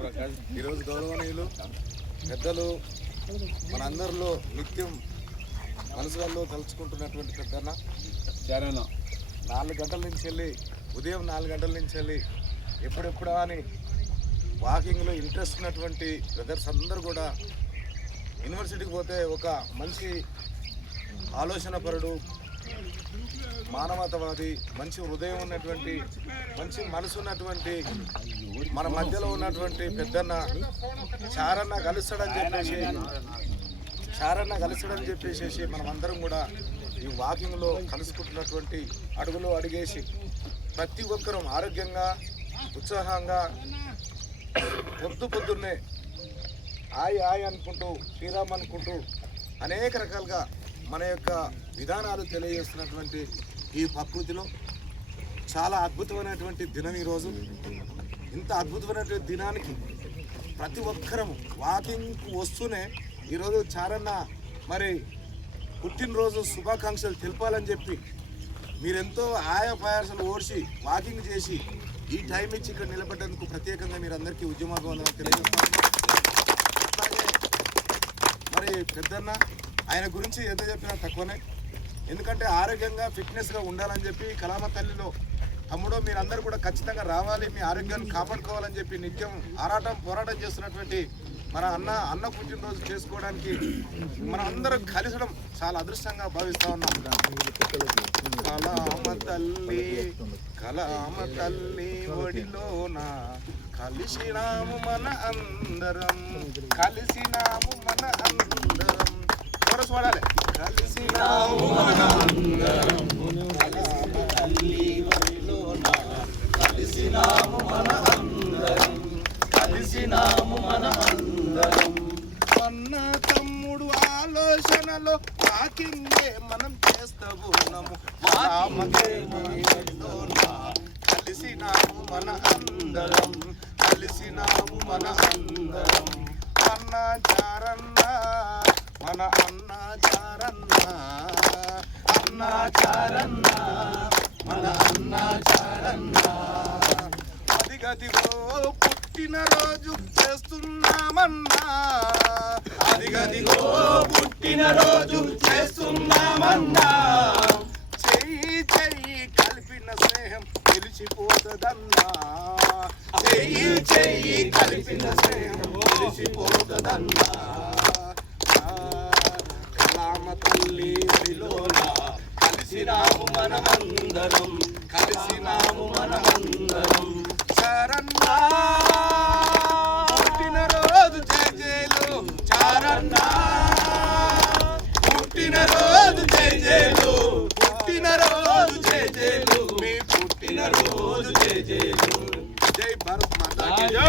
ఈరోజు గౌరవనీయులు పెద్దలు మనందరిలో నిత్యం మనసులలో తలుచుకుంటున్నటువంటి పెద్దన్న 4 గంటల నుంచి వెళ్ళి ఉదయం 4 గంటల నుంచి వెళ్ళి ఎప్పుడెప్పుడా అని వాకింగ్లో ఇంట్రెస్ట్ ఉన్నటువంటి బ్రదర్స్ అందరూ కూడా యూనివర్సిటీకి పోతే ఒక మంచి ఆలోచనపరుడు, మానవతావాది, మంచి హృదయం ఉన్నటువంటి, మంచి మనసు ఉన్నటువంటి మన మధ్యలో ఉన్నటువంటి పెద్దన్న చారన్న కలుస్తాడని చెప్పేసి మనమందరం కూడా ఈ వాకింగ్లో కలుసుకుంటున్నటువంటి అడుగులో అడిగేసి ప్రతి ఒక్కరూ ఆరోగ్యంగా ఉత్సాహంగా పొద్దున్నే హాయ్ అనుకుంటూ శ్రీరామ్ అనుకుంటూ అనేక రకాలుగా మన యొక్క విధానాలు తెలియజేస్తున్నటువంటి ఈ ప్రకృతిలో చాలా అద్భుతమైనటువంటి దినం ఈరోజు. ఇంత అద్భుతమైనటువంటి దినానికి ప్రతి ఒక్కరము వాకింగ్కు వస్తూనే ఈరోజు చారన్న మరి పుట్టినరోజు శుభాకాంక్షలు తెలపాలని చెప్పి మీరెంతో ఆయాపాయాసలు ఓడిసి వాకింగ్ చేసి ఈ టైం ఇచ్చి ఇక్కడ నిలబడ్డందుకు ప్రత్యేకంగా మీరు అందరికీ ఉద్యమాభివందనాలు తెలియజేస్తాను. అలాగే మరి పెద్దన్న ఆయన గురించి ఎంత చెప్పినా తక్కువనే, ఎందుకంటే ఆరోగ్యంగా ఫిట్నెస్గా ఉండాలని చెప్పి కలామ తల్లిలో తమ్ముడు మీరందరూ కూడా ఖచ్చితంగా రావాలి, మీ ఆరోగ్యాన్ని కాపాడుకోవాలని చెప్పి నిత్యం పోరాటం చేస్తున్నటువంటి మన అన్న పుట్టినరోజు చేసుకోవడానికి మనం అందరం కలిసడం చాలా అదృష్టంగా భావిస్తూ ఉన్నాం. కలామ తల్లి ఒడిలోన కలిసినాము మన అందరం కోరస్ వాడాలి. కలిసినాము మన అందరం కలామ తల్లి ఒడిలోన కలిసినాము మన అందరం అన్న తమ్ముడు ఆలోచనలో వాకింగే మనం చేస్తూ ఉన్నాము. కలిసినాము మన అందరం అన్న చారన్న మన అన్న చారన్న అదిగదిగో పుట్టినరోజు చేస్తున్నామన్నా, చెయ్యి కలిపిన స్నేహం తెలిసిపోతుందన్నా, కలామ తల్లి ఒడిలోన కలిసినాము మనమందరం చారన్న పుట్టినరోజు జయజేలు, చారన్న పుట్టినరోజు జయజేలు, మీ పుట్టినరోజు జయజేలు. జై భారత్ మాతా కీ జై.